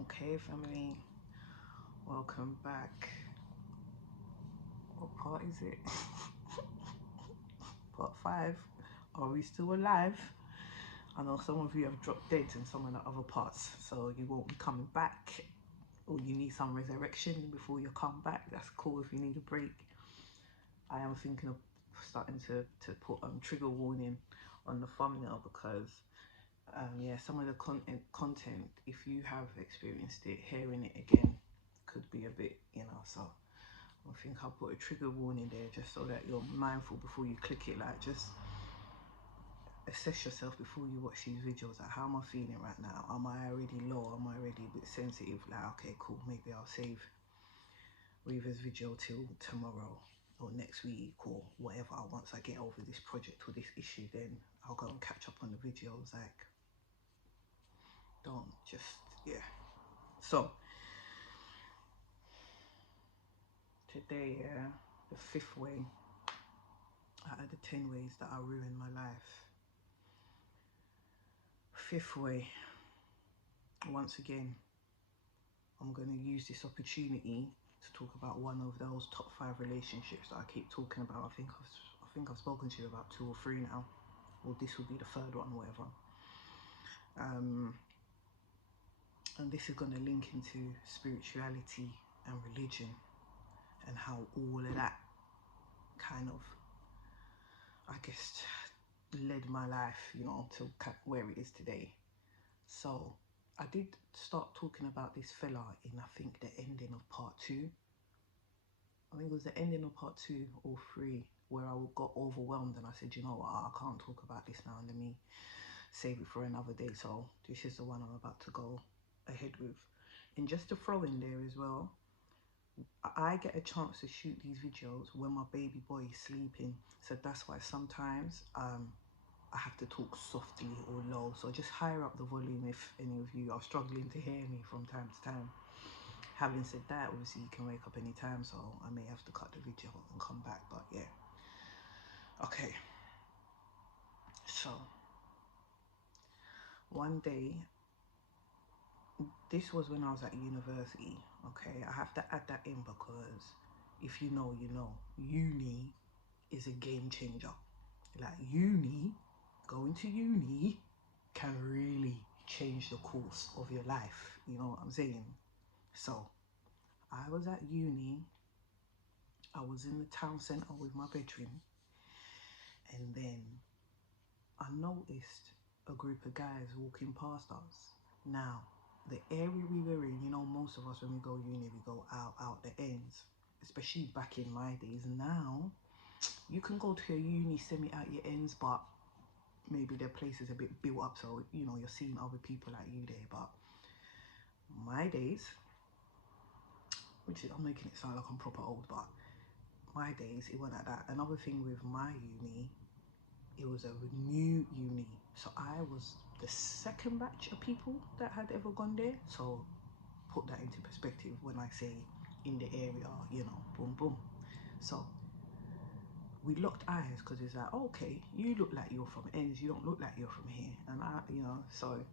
Okay, family, welcome back. What part is it? Part 5. Are we still alive? I know some of you have dropped dead in some of the other parts, so you won't be coming back, or you need some resurrection before you come back. That's cool if you need a break. I am thinking of starting to put trigger warning on the thumbnail because yeah, some of the content, if you have experienced it, hearing it again could be a bit, so I think I'll put a trigger warning there just so that you're mindful before you click it. Like, just assess yourself before you watch these videos. Like, how am I feeling right now? Am I already low? Am I already a bit sensitive? Like, okay, cool, maybe I'll save Reva's video till tomorrow or next week or whatever. Once I get over this project or this issue, then I'll go and catch up on the videos. Like, don't just, yeah. So today, the 5th way out of the 10 ways that I ruined my life. 5th way, once again, I'm going to use this opportunity to talk about one of those top 5 relationships that I keep talking about. I think I've spoken to you about 2 or 3 now, or this will be the 3rd one, whatever. And this is going to link into spirituality and religion and how all of that kind of, I guess, led my life, to where it is today. So I did start talking about this fella in, I think, the ending of part 2. I think it was the ending of part 2 or 3 where I got overwhelmed and I said, you know what, I can't talk about this now, let me save it for another day. So this is the one I'm about to go ahead with. And just to throw in there as well, I get a chance to shoot these videos when my baby boy is sleeping, so that's why sometimes I have to talk softly or low. So just higher up the volume if any of you are struggling to hear me from time to time. Having said that, obviously you can wake up any time, so I may have to cut the video and come back, but yeah. Okay, so one day, this was when I was at university. Okay, I have to add that in because if you know, you know, uni is a game changer. Like, going to uni can really change the course of your life, you know what I'm saying? So I was at uni, I was in the town centre with my bedroom, and then I noticed a group of guys walking past us. Now, the area we were in, most of us when we go uni, we go out the ends, especially back in my days. Now, you can go to a uni semi out your ends, but maybe their place is a bit built up, so you're seeing other people like you there. But my days, which is, I'm making it sound like I'm proper old, but my days, it went like that. Another thing with my uni, it was a new uni, so I was the 2nd batch of people that had ever gone there. So put that into perspective when I say in the area, boom boom. So we locked eyes because it's like, okay, you look like you're from ends, you don't look like you're from here. And so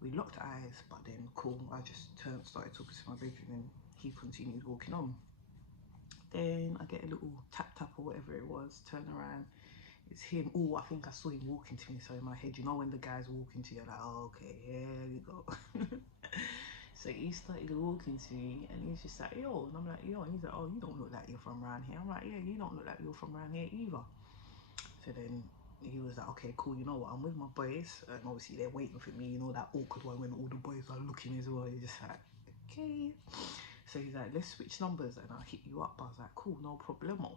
we locked eyes, but then cool, I just started talking to my bedroom and he continued walking on. Then I get a little tap or whatever it was, turn around, it's him. Oh, I think I saw him walking to me. So in my head, when the guy's walking to you, like, oh, okay, here we go. So he started walking to me and he's just like, yo, and I'm like, yo, and he's like, oh, you don't look like you're from around here. I'm like, yeah, you don't look like you're from around here either. So then he was like, okay, cool, you know what, I'm with my boys, and obviously they're waiting for me, that awkward one when all the boys are looking as well. You're just like, okay. So he's like, let's switch numbers and I'll hit you up. I was like, cool, no problemo.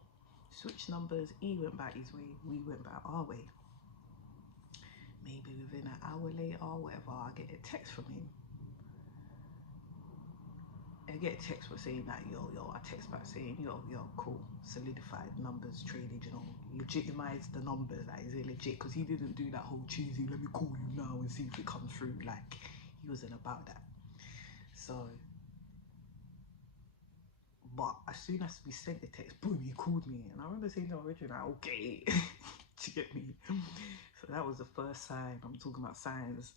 Switch numbers, he went back his way, we went back our way. Maybe within an hour later or whatever, I get a text from him. I get a text saying that, yo, I text back saying, yo, cool, solidified, numbers traded, legitimize the numbers, like, is it legit? Because he didn't do that whole cheesy, let me call you now and see if it comes through, like, he wasn't about that. So, but as soon as we sent the text, boom, he called me, and I remember saying to my original, like, okay, to get me. So that was the first sign. I'm talking about signs.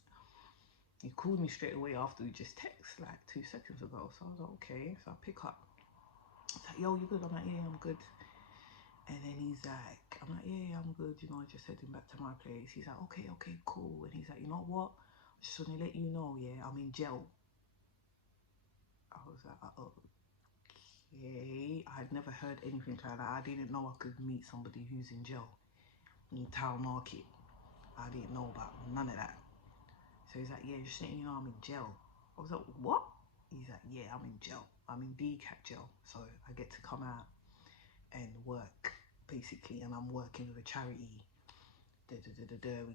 He called me straight away after we just text like 2 seconds ago. So I was like, okay. So I pick up. He's like, yo, you good? I'm like, yeah, I'm good. And then he's like, I'm like, yeah, I'm good. You know, I just heading back to my place. He's like, okay, cool. And he's like, you know what? I just want to let you know, yeah, I'm in jail. I was like, okay. I'd never heard anything like that. I didn't know I could meet somebody who's in jail in town market. I didn't know about none of that. So he's like, yeah, just letting you know I'm in jail. I was like, what? He's like, yeah, I'm in jail. I'm in DCAT jail. So I get to come out and work, basically, and I'm working with a charity. We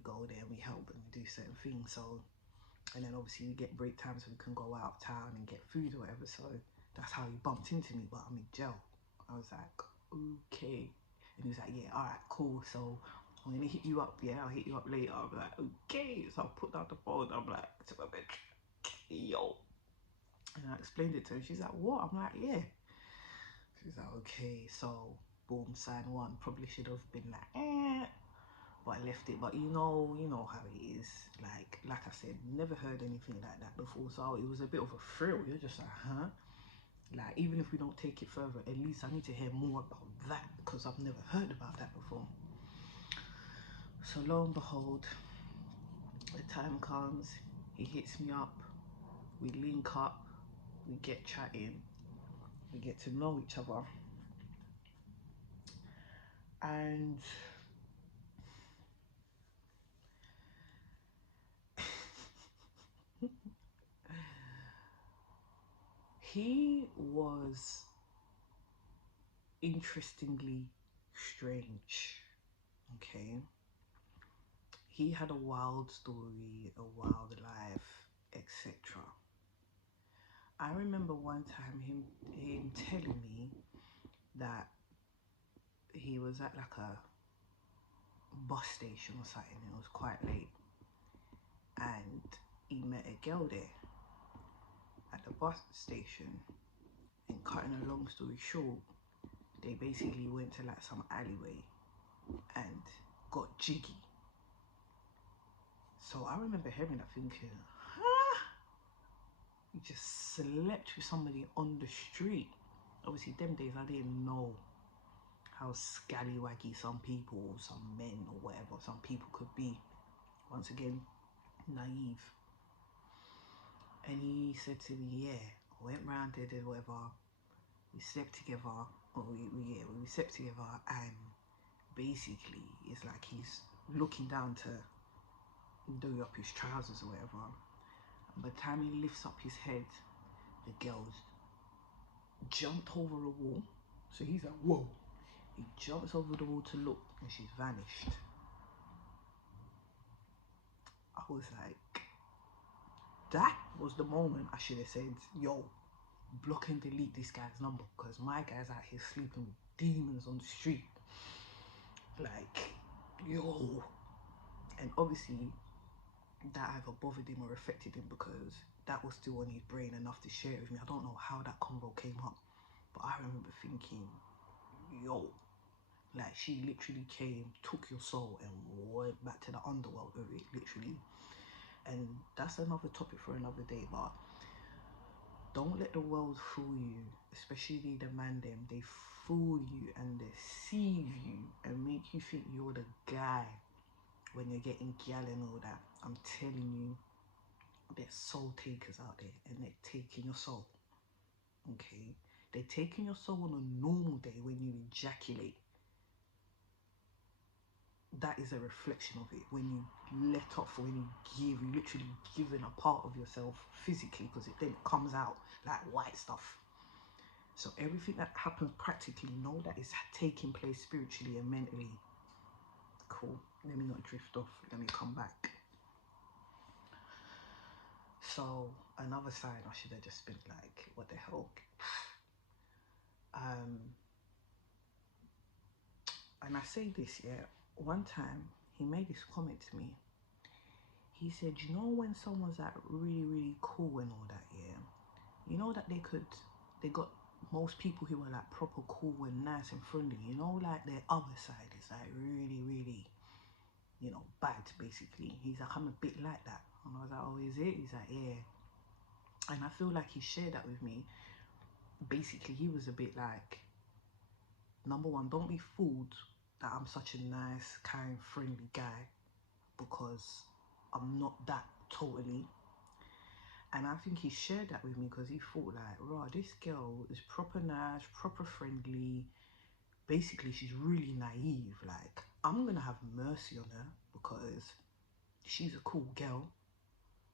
go there and we help and we do certain things. So, and then obviously we get break times so we can go out of town and get food or whatever. So that's how he bumped into me, but I'm in jail. I was like, okay. And he was like, yeah, all right, cool. So I'm gonna hit you up, yeah, I'll hit you up later. I'm like, okay. So I'll put down the phone. I'm like, to my bed, yo. And I explained it to her. She's like, what? I'm like, yeah. She's like, okay. So boom, sign one. Probably should have been like, but I left it. But you know how it is. Like I said, never heard anything like that before. So it was a bit of a thrill. You're just like, huh? Like, even if we don't take it further, at least I need to hear more about that because I've never heard about that before. So lo and behold, the time comes, he hits me up, we link up, we get chatting, we get to know each other. And he was interestingly strange, okay? He had a wild story, a wild life, etc. I remember one time him telling me that he was at like a bus station or something, and it was quite late, and he met a girl there at the bus station. And cutting a long story short, they basically went to like some alleyway and got jiggy. So I remember hearing that thinking, huh? You just slept with somebody on the street. Obviously them days I didn't know how scallywaggy some people, some men or whatever, some people could be. Once again, naive. And he said to me, yeah, I went round, did whatever, we slept together, or we slept together, and basically it's like he's looking down to do up his trousers or whatever. And by the time he lifts up his head, the girl's jumped over a wall. So he's like, whoa. He jumps over the wall to look, and she's vanished. I was like, that was the moment I should have said, yo, block and delete this guy's number, because my guy's out here sleeping with demons on the street. Like, yo. And obviously that either bothered him or affected him, because that was still on his brain enough to share it with me. I don't know how that convo came up, but I remember thinking, yo, like, she literally came, took your soul and went back to the underworld with it, literally. And that's another topic for another day. But don't let the world fool you, especially the man them. They fool you and deceive you and make you think you're the guy when you're getting gal and all that. I'm telling you, there's soul takers out there, and they're taking your soul. Okay, they're taking your soul on a normal day when you ejaculate. That is a reflection of it. When you let off, when you give, you literally giving a part of yourself physically, because it then comes out like white stuff. So everything that happens practically, know that is taking place spiritually and mentally. Cool. Let me not drift off. Let me come back. So another side, I should have just been like, what the hell? And I say this, yeah. One time he made this comment to me. He said, you know, when someone's like really, really cool and all that, yeah, you know that they got most people who are like proper cool and nice and friendly, you know, like their other side is like really, really, you know, bad, basically. He's like, I'm a bit like that. And I was like, oh, is it? He's like, yeah. And I feel like he shared that with me. Basically, he was a bit like, number one, don't be fooled that I'm such a nice, kind, friendly guy, because I'm not that totally. And I think he shared that with me because he thought like, raw, this girl is proper nice, proper friendly. Basically, she's really naive. Like, I'm gonna have mercy on her because she's a cool girl.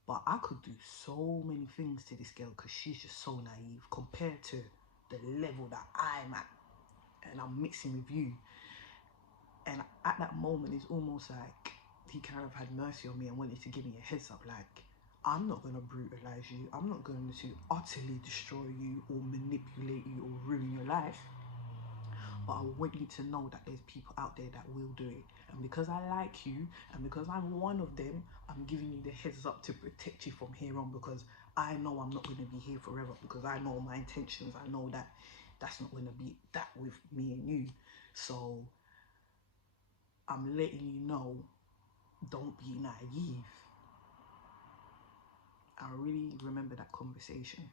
But I could do so many things to this girl because she's just so naive compared to the level that I'm at. And I'm mixing with you. And at that moment, it's almost like he kind of had mercy on me and wanted to give me a heads up. Like, I'm not going to brutalize you. I'm not going to utterly destroy you or manipulate you or ruin your life. But I want you to know that there's people out there that will do it. And because I like you and because I'm one of them, I'm giving you the heads up to protect you from here on, because I know I'm not going to be here forever, because I know my intentions. I know that that's not going to be that with me and you. So I'm letting you know, don't be naive. I really remember that conversation.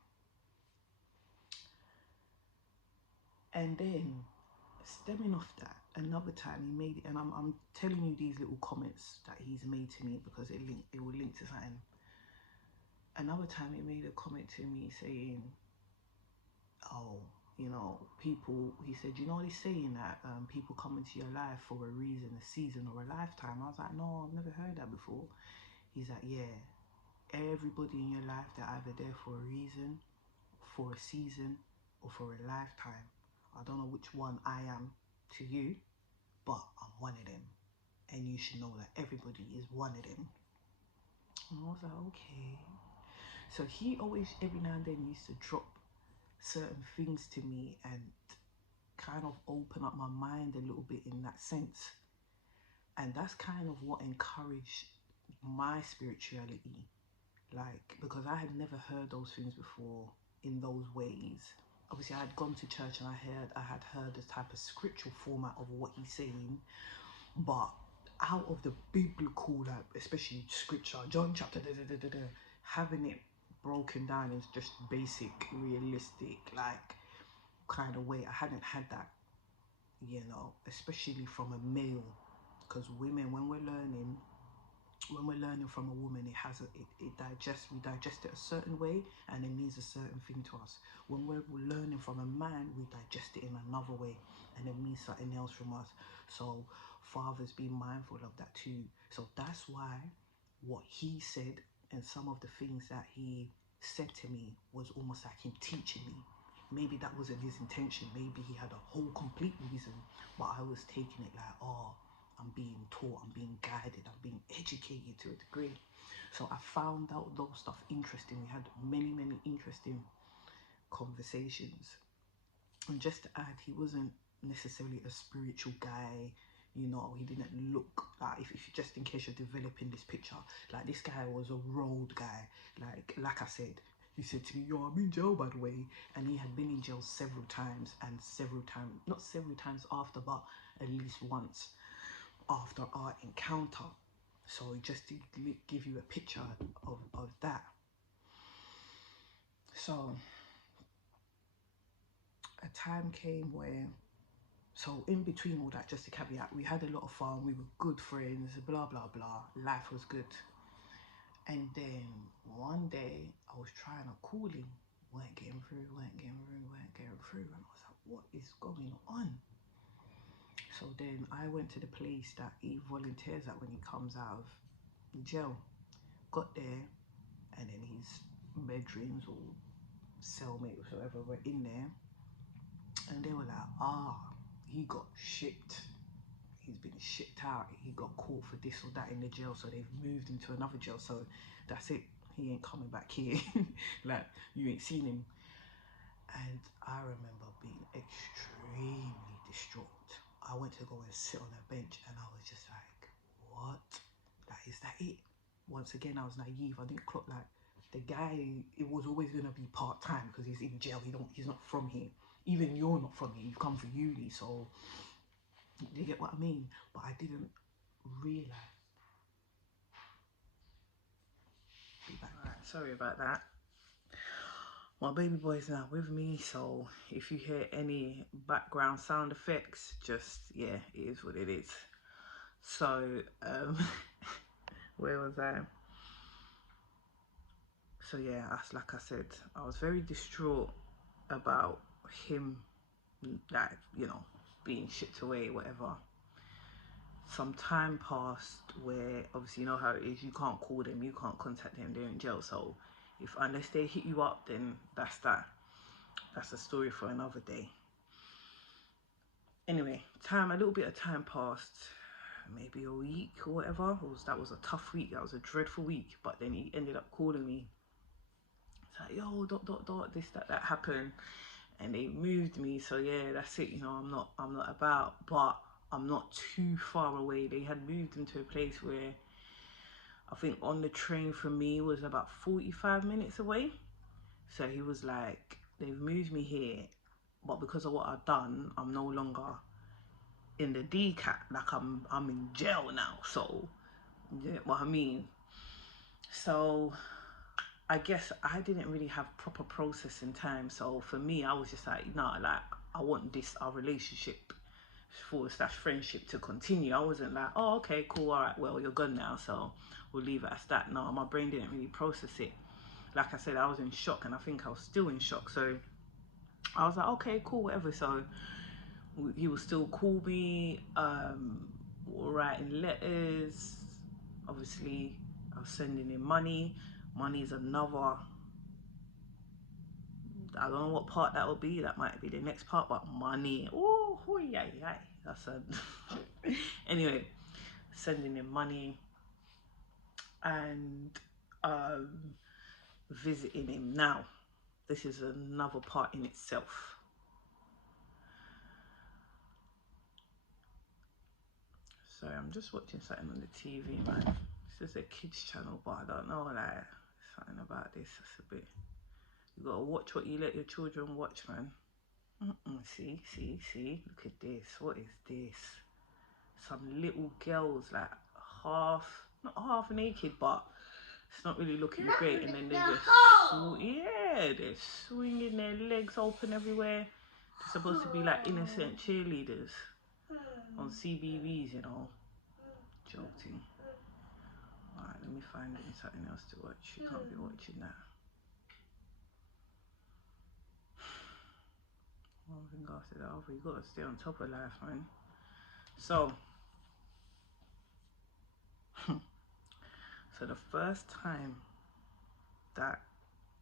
And then, stemming off that, another time he made it, and I'm telling you these little comments that he's made to me because it will link to something. Another time he made a comment to me saying, oh, you know, people, he said, you know, he's saying that people come into your life for a reason, a season, or a lifetime. I was like, no, I've never heard that before. He's like, yeah, everybody in your life, they're either there for a reason, for a season, or for a lifetime. I don't know which one I am to you, but I'm one of them. And you should know that everybody is one of them. And I was like, okay. So he always, every now and then, used to drop certain things to me and kind of open up my mind a little bit in that sense. And that's kind of what encouraged my spirituality. Like, because I had never heard those things before in those ways. Obviously, I had gone to church and I had heard the type of scriptural format of what he's saying, but out of the biblical, like especially scripture, John chapter, having it broken down is just basic, realistic, like kind of way. I hadn't had that, you know, especially from a male, because women, when we're learning from a woman, it has we digest it a certain way, and it means a certain thing to us. When we're learning from a man, we digest it in another way, and it means something else from us. So fathers, be mindful of that too. So that's why what he said and some of the things that he said to me was almost like him teaching me. Maybe that wasn't his intention. Maybe he had a whole complete reason, but I was taking it like, oh, I'm being taught, I'm being guided, I'm being educated to a degree. So I found out those stuff interesting. We had many, many interesting conversations. And just to add, he wasn't necessarily a spiritual guy. You know, he didn't look like, if just in case you're developing this picture, like this guy was a road guy. Like I said, he said to me, yo, I'm in jail by the way. And he had been in jail several times, and several times, not several times after, but at least once after our encounter. So just to give you a picture of that. So a time came where, so in between all that, just to caveat, we had a lot of fun, we were good friends, blah, blah, blah. Life was good. And then one day I was trying to call him, weren't getting through. And I was like, what is going on? So then I went to the place that he volunteers at when he comes out of jail. Got there, and then his bedrooms or cellmates, whoever were in there, and they were like, he got shipped. He's been shipped out. He got caught for this or that in the jail, so they've moved him to another jail. So that's it. He ain't coming back here. Like, you ain't seen him. And I remember being extremely distraught. I went to go and sit on a bench, and I was just like, what? Like, is that it? Once again, I was naive. I didn't clock like the guy. It was always gonna be part-time because he's in jail. He's not from here. Even you're not from here. You've come for uni, so you get what I mean. But I didn't realize. Sorry about that. My baby boy's now with me, so if you hear any background sound effects, just, yeah, it is what it is. So, where was I? So yeah, as like I said, I was very distraught about him, like, you know, being shipped away, whatever. Some time passed where, obviously, you know how it is, you can't call them, you can't contact them, they're in jail. So if unless they hit you up, then that's that. That's a story for another day. Anyway, a little bit of time passed, maybe a week or whatever. That was a tough week, that was a dreadful week. But then he ended up calling me. It's like, yo, this, that happened. And they moved me, so yeah, that's it, you know, I'm not about, but I'm not too far away. They had moved into a place where I think on the train from me was about 45 minutes away. So he was like, they've moved me here, but because of what I've done, I'm no longer in the DCAT, like I'm in jail now. So you know what I mean? So I guess I didn't really have proper processing time. So for me, I was just like, nah, like I want our relationship / friendship to continue. I wasn't like, oh, okay, cool, all right, well, you're gone now, so we'll leave it as that. No, my brain didn't really process it. Like I said, I was in shock, and I think I was still in shock. So I was like, okay, cool, whatever. So he will still call me, writing letters. Obviously, I was sending him money. Money is another, I don't know what part that will be. That might be the next part, but money. Oh, yeah. That's a anyway, sending him money and visiting him. Now, this is another part in itself. Sorry, I'm just watching something on the TV, man. This is a kids channel, but I don't know, like, something about this. It's a bit. You gotta watch what you let your children watch, man. See. Look at this. What is this? Some little girls, like not half naked, but it's not really looking great. And then they're they're swinging their legs open everywhere. They're supposed to be like innocent cheerleaders on CBBS, you know. Jolting. Alright, let me find something else to watch. You can't be watching that. One thing after the other, you gotta stay on top of life, man. So, so the first time that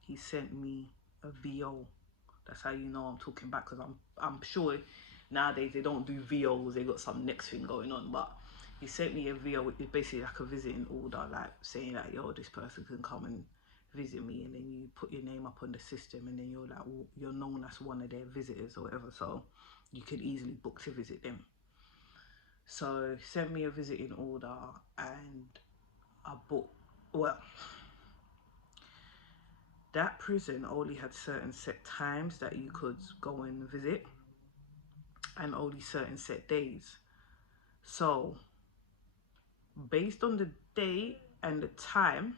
he sent me a VO, that's how you know I'm talking back, because I'm sure nowadays they don't do VOs, they got some next thing going on. But he sent me a VO, which is basically like a visiting order, like saying like, yo, this person can come and visit me, and then you put your name up on the system, and then you're like, you're known as one of their visitors or whatever, so you can easily book to visit them. So he sent me a visiting order, and I booked. Well, that prison only had certain set times that you could go and visit, and only certain set days. So based on the day and the time,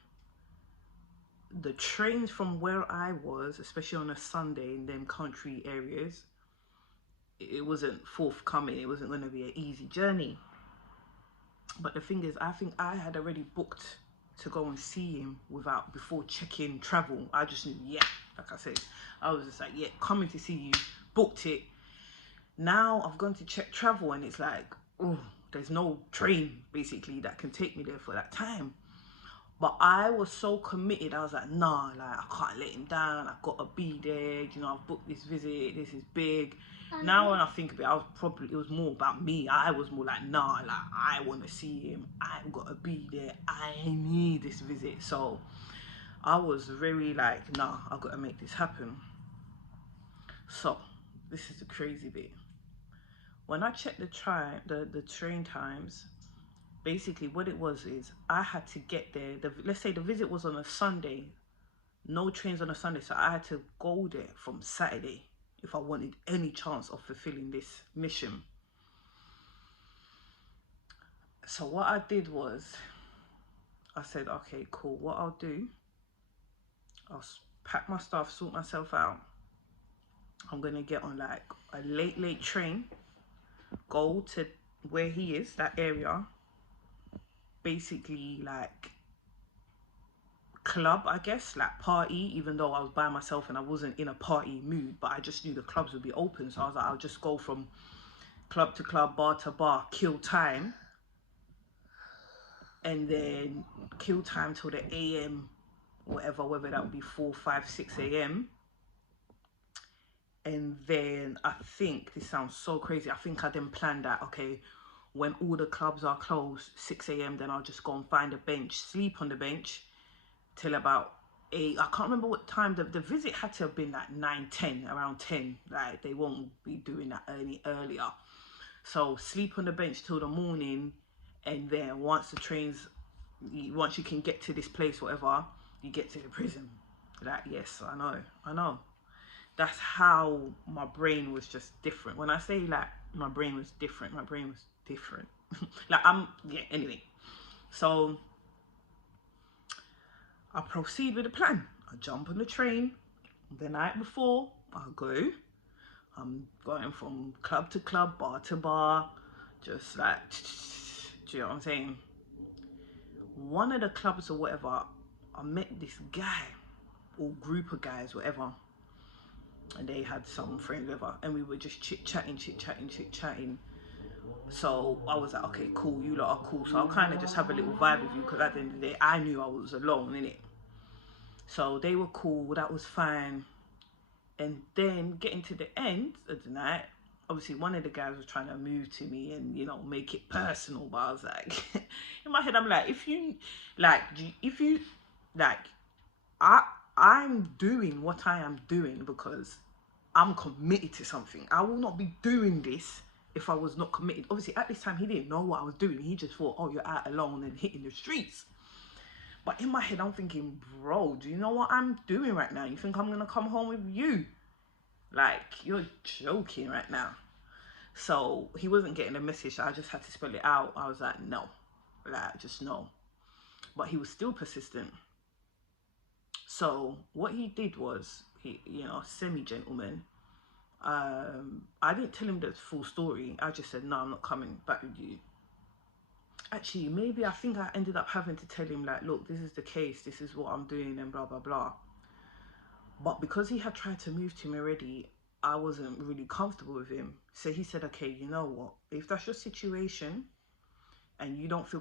the trains from where I was, especially on a Sunday in them country areas, it wasn't forthcoming. It wasn't going to be an easy journey. But the thing is, I think I had already booked to go and see him before checking travel. I just knew, yeah, like I said, I was just like, yeah, coming to see you, booked it. Now I've gone to check travel, and it's like, oh, there's no train basically that can take me there for that time. But I was so committed. I was like, nah, like I can't let him down. I've got to be there. You know, I've booked this visit. This is big. Now when I think of it, it was more about me. I was more like, nah, like I want to see him. I've got to be there. I need this visit. So I was very like, nah, I've got to make this happen. So this is the crazy bit. When I checked the train times, basically what it was is I had to get there. Let's say the visit was on a Sunday, no trains on a Sunday, so I had to go there from Saturday if I wanted any chance of fulfilling this mission. So what I did was, I said, okay, cool, what I'll do I'll pack my stuff, sort myself out. I'm gonna get on like a late train, go to where he is, that area, basically like club, I guess, like party, even though I was by myself and I wasn't in a party mood, but I just knew the clubs would be open. So I was like, I'll just go from club to club, bar to bar, kill time, and then kill time till the AM, whatever, whether that would be 4, 5, 6 AM. And then I think, this sounds so crazy, I think I then planned that, okay, when all the clubs are closed, 6 AM, then I'll just go and find a bench, sleep on the bench till about 8. I can't remember what time. The visit had to have been like 9, 10, around 10. Like, they won't be doing that earlier. So sleep on the bench till the morning, and then once you can get to this place, whatever, you get to the prison. Like, yes, I know. That's how my brain was just different. When I say like my brain was different. Like, anyway. So I proceed with the plan. I jump on the train the night before. I'm going from club to club, bar to bar, just like, do you know what I'm saying? One of the clubs or whatever, I met this guy, or group of guys, whatever, and they had some friends, whatever, and we were just chit-chatting. So I was like, okay, cool, you lot are cool. So I'll kind of just have a little vibe with you, because at the end of the day, I knew I was alone, innit? So they were cool, that was fine. And then getting to the end of the night, obviously one of the guys was trying to move to me and, you know, make it personal. But I was like, in my head, I'm like, I'm doing what I am doing because I'm committed to something. I will not be doing this if I was not committed. Obviously, at this time, he didn't know what I was doing. He just thought, oh, you're out alone and hitting the streets. But in my head, I'm thinking, bro, do you know what I'm doing right now? You think I'm going to come home with you? Like, you're joking right now. So he wasn't getting the message. So I just had to spell it out. I was like, no. Like, just no. But he was still persistent. So what he did was, he, you know, semi-gentleman. I didn't tell him the full story. I just said, no, I'm not coming back with you. Actually, maybe I think I ended up having to tell him, like, look, this is the case, this is what I'm doing, and blah, blah, blah. But because he had tried to move to me already, I wasn't really comfortable with him. So he said, okay, you know what? If that's your situation and you don't feel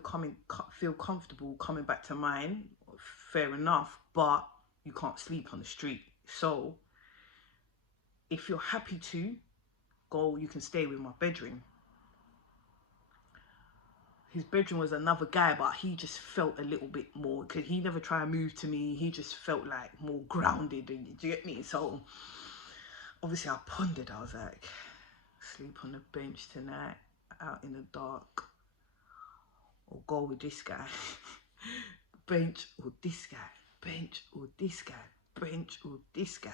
comfortable coming back to mine, fair enough, but you can't sleep on the street. So if you're happy to go, you can stay with my bedroom. His bedroom was another guy, but he just felt a little bit more, because he never tried to move to me. He just felt like more grounded. Do you get me? So obviously I pondered. I was like, sleep on the bench tonight, out in the dark, or go with this guy. Bench or this guy, bench or this guy, bench or this guy.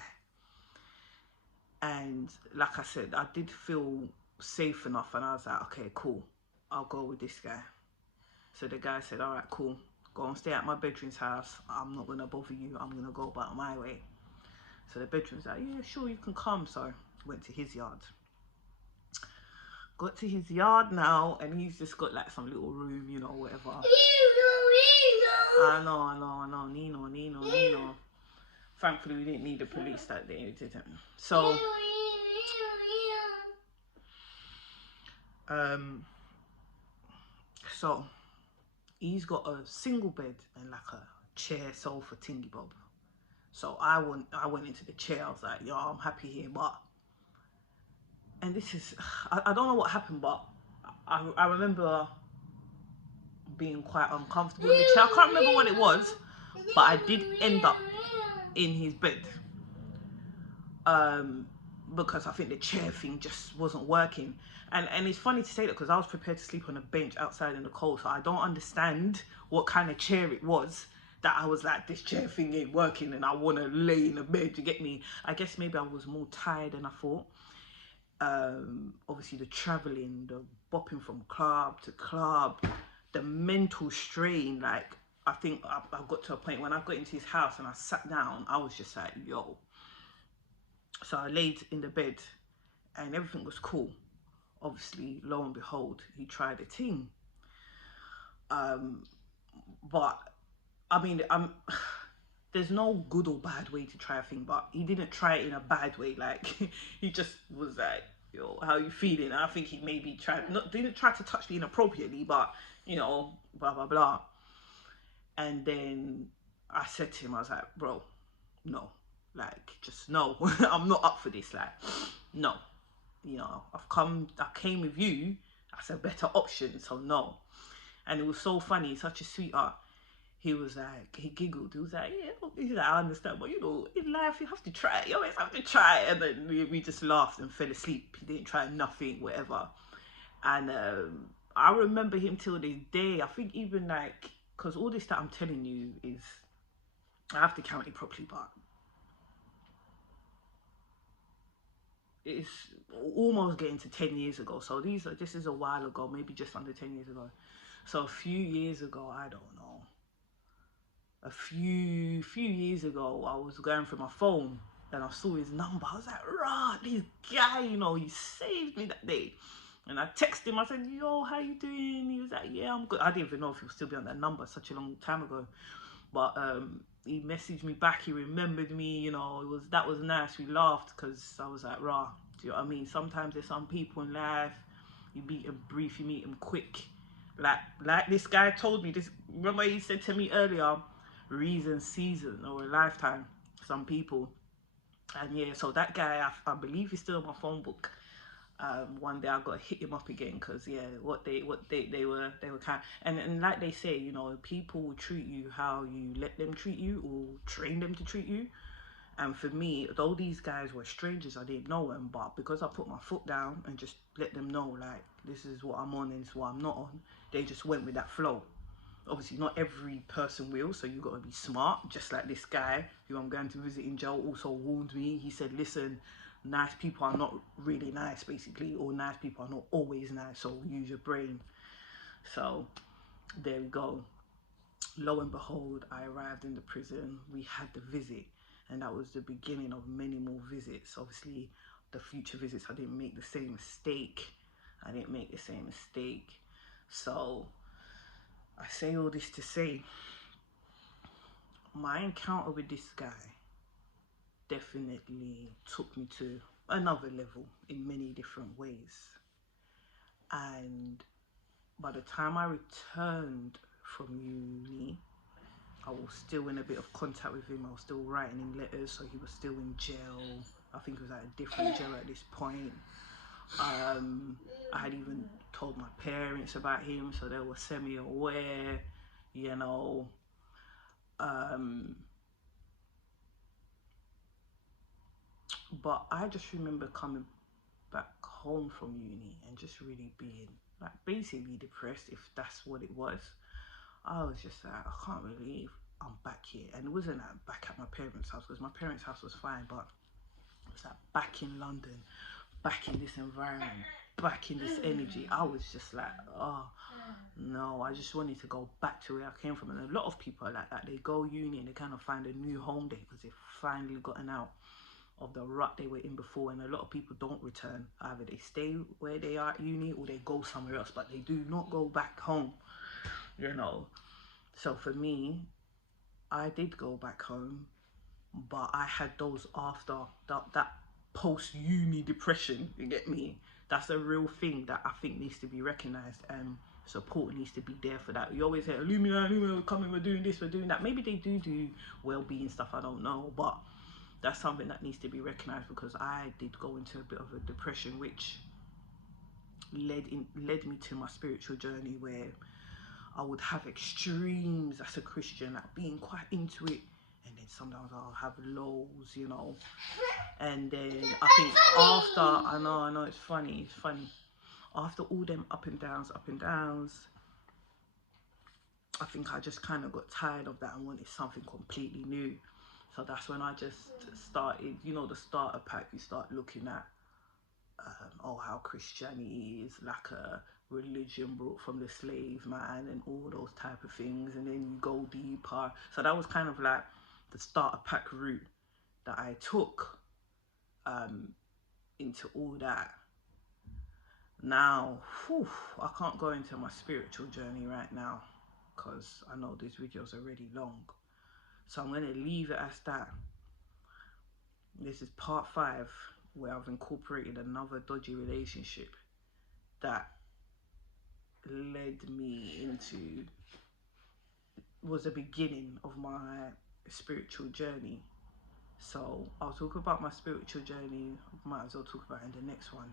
And like I said, I did feel safe enough, and I was like, okay, cool, I'll go with this guy. So the guy said, all right, cool, go and stay at my bedroom's house. I'm not gonna bother you, I'm gonna go about my way. So the bedroom's like, yeah, sure, you can come. So went to his yard. Got to his yard now, and he's just got like some little room, you know, whatever. I know, Nino. Thankfully, we didn't need the police that day, we didn't. So, so he's got a single bed and like a chair sofa thingy bob. So I went into the chair. I was like, yo, I'm happy here, but, and this is, I don't know what happened, but I remember being quite uncomfortable in the chair. I can't remember what it was, but I did end up in his bed. Because I think the chair thing just wasn't working. And it's funny to say that, because I was prepared to sleep on a bench outside in the cold, so I don't understand what kind of chair it was that I was like, this chair thing ain't working and I want to lay in a bed, to get me. I guess maybe I was more tired than I thought. Obviously the traveling, the bopping from club to club, the mental strain, like, I think I got to a point when I got into his house and I sat down, I was just like, yo. So I laid in the bed and everything was cool. Obviously, lo and behold, he tried a thing. But I mean, there's no good or bad way to try a thing, but he didn't try it in a bad way. Like he just was like, yo, how you feeling? I think he maybe didn't try to touch me inappropriately, but blah blah blah. And then I said to him, I was like, bro, no, like just no. I'm not up for this. Like, no, I came with you. That's a better option. So no. And it was so funny. He's such a sweetheart. He was like, he giggled. He was like, yeah, he's like, I understand, but in life you have to try it. You always have to try it. And then we just laughed and fell asleep. He didn't try nothing, whatever. And I remember him till this day. I think even like, because all this that I'm telling you is, I have to count it properly, but it's almost getting to 10 years ago. So this is a while ago, maybe just under 10 years ago. So a few years ago, I don't know. A few years ago, I was going through my phone and I saw his number. I was like, rah, this guy, he saved me that day. And I texted him. I said, yo, how you doing? He was like, yeah, I'm good. I didn't even know if he would still be on that number such a long time ago. But he messaged me back. He remembered me. That was nice. We laughed because I was like, rah, do you know what I mean? Sometimes there's some people in life, you meet them brief, you meet them quick. Like this guy told me this. Remember he said to me earlier, reason, season, or a lifetime. Some people, and yeah. So that guy, I believe he's still on my phone book. One day I got to hit him up again because yeah, they were kind of, and like they say, people will treat you how you let them treat you or train them to treat you. And for me, though these guys were strangers, I didn't know them, but because I put my foot down and just let them know, like, this is what I'm on and this is what I'm not on, they just went with that flow. Obviously, not every person will, so you got to be smart. Just like this guy who I'm going to visit in jail also warned me. He said, listen, nice people are not really nice, basically, or nice people are not always nice, so use your brain. So there we go. Lo and behold, I arrived in the prison. We had the visit, and that was the beginning of many more visits. Obviously, the future visits, I didn't make the same mistake. So I say all this to say, my encounter with this guy definitely took me to another level in many different ways. And by the time I returned from uni, I was still in a bit of contact with him. I was still writing him letters, so he was still in jail. I think he was at a different jail at this point. I had even told my parents about him, so they were semi-aware, But I just remember coming back home from uni and just really being like basically depressed, if that's what it was. I was just like, I can't believe I'm back here. And it wasn't like back at my parents' house, because my parents' house was fine, but it was like back in London, back in this environment, back in this energy. I was just like, oh no, I just wanted to go back to where I came from. And a lot of people are like that. They go uni and they kind of find a new home there because they've finally gotten out of the rut they were in before. And a lot of people don't return. Either they stay where they are at uni or they go somewhere else, but they do not go back home. So for me, I did go back home, but I had those after that post-uni depression, you get me? That's a real thing that I think needs to be recognized, and support needs to be there for that. You always hear, Illumina, we're coming, we're doing this, we're doing that. Maybe they do well-being stuff, I don't know, but that's something that needs to be recognized, because I did go into a bit of a depression, which led me to my spiritual journey, where I would have extremes as a Christian, like being quite into it, and then sometimes I'll have lows, and then I think after, I know it's funny, after all them up and downs, I think I just kind of got tired of that and wanted something completely new. So that's when I just started, the starter pack. You start looking at how Christianity is like religion brought from the slave man and all those type of things, and then you go deeper. So that was kind of like the starter pack route that I took into all that. Now, whew, I can't go into my spiritual journey right now because I know this video is already long. So I'm going to leave it as that. This is part 5, where I've incorporated another dodgy relationship that led me into, was the beginning of my spiritual journey. So I'll talk about my spiritual journey, might as well talk about it in the next one.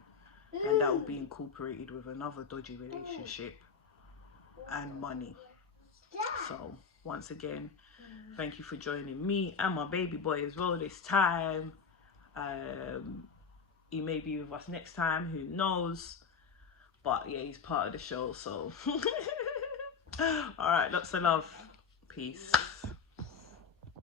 And that will be incorporated with another dodgy relationship and money. So once again, thank you for joining me and my baby boy as well this time. He may be with us next time, who knows, but yeah, he's part of the show. So all right, lots of love, peace.